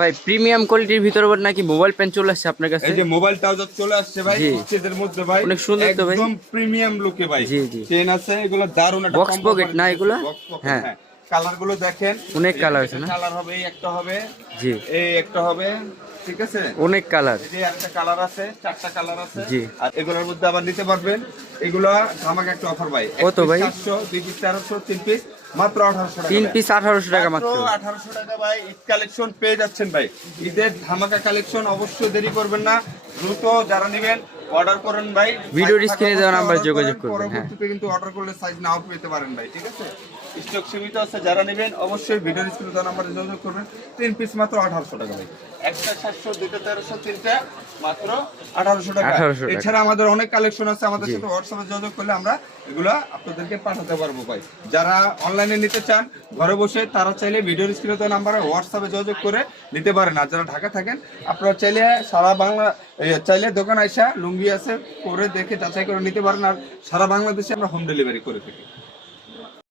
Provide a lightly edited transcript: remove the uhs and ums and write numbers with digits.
ভাই প্রিমিয়াম কোয়ালিটির ভিতরে নাকি মোবাইল পেন চলে আসছে আপনার কাছে? এই যে মোবাইল ট্রাউজার চলে আসছে ভাই, স্টেজের মধ্যে ভাই, অনেক সুন্দর তো ভাই, একদম প্রিমিয়াম লুকে ভাই। জি জি, চেন আছে, এগুলো দারুন একটা বক্স পকেট না এগুলো? হ্যাঁ, কালার গুলো দেখেন, অনেক কালার আছে না? কালার হবে, এই একটা হবে, জি, এই একটা হবে, ঠিক আছে, অনেক কালার, এই যে একটা কালার আছে, চারটা কালার আছে। জি, আর এগুলোর মধ্যে আবার নিতে পারবেন, এগুলা ধামাকা একটা অফার ভাই। কত ভাই? 700, 2 পিস 1300, 3 পিস মাত্র 1800 টাকা। 3 পিস 1800 টাকা মাত্র। 1800 টাকা ভাই, ঈদ কালেকশন পেয়ে যাচ্ছেন ভাই। ঈদের ধামাকা কালেকশন, অবশ্যই দেরি করবেন না, দ্রুত যারা নেবেন অর্ডার করেন ভাই। ভিডিওর স্ক্রিনে দেওয়া নাম্বার যোগাযোগ করবেন। হ্যাঁ, পরবর্তীতে কিন্তু অর্ডার করলে সাইজ নাও পেতে পারেন ভাই, ঠিক আছে। স্টক সীমিত আছে, যারা নেবেন অবশ্যই ভিডিওর স্ক্রিনে দেওয়া নাম্বারে যোগাযোগ করবেন। 3 পিস মাত্র 1800 টাকা ভাই, একটা 700, দুইটা 1300, তিনটা মাত্র 1800 টাকা। 1800 টাকা। এছাড়া আমাদের অনেক কালেকশন আছে, আমাদের সাথে হোয়াটসঅ্যাপে যোগাযোগ করলে আমরা এগুলা আপনাদেরকে পাঠাতে পারবো ভাই। যারা অনলাইনে নিতে চান ঘরে বসে, তারা চাইলে ভিডিওর স্ক্রিনে দেওয়া নাম্বারে হোয়াটসঅ্যাপে যোগাযোগ করে নিতে পারেন। আর যারা ঢাকা থাকেন, আপনারা চাইলে সারা বাংলা চাইলে দোকান আইসা লুঙ্গি আছে পরে দেখে যাচাই করে নিতে পারেন। আর সারা বাংলাদেশে আমরা হোম ডেলিভারি করে থাকি।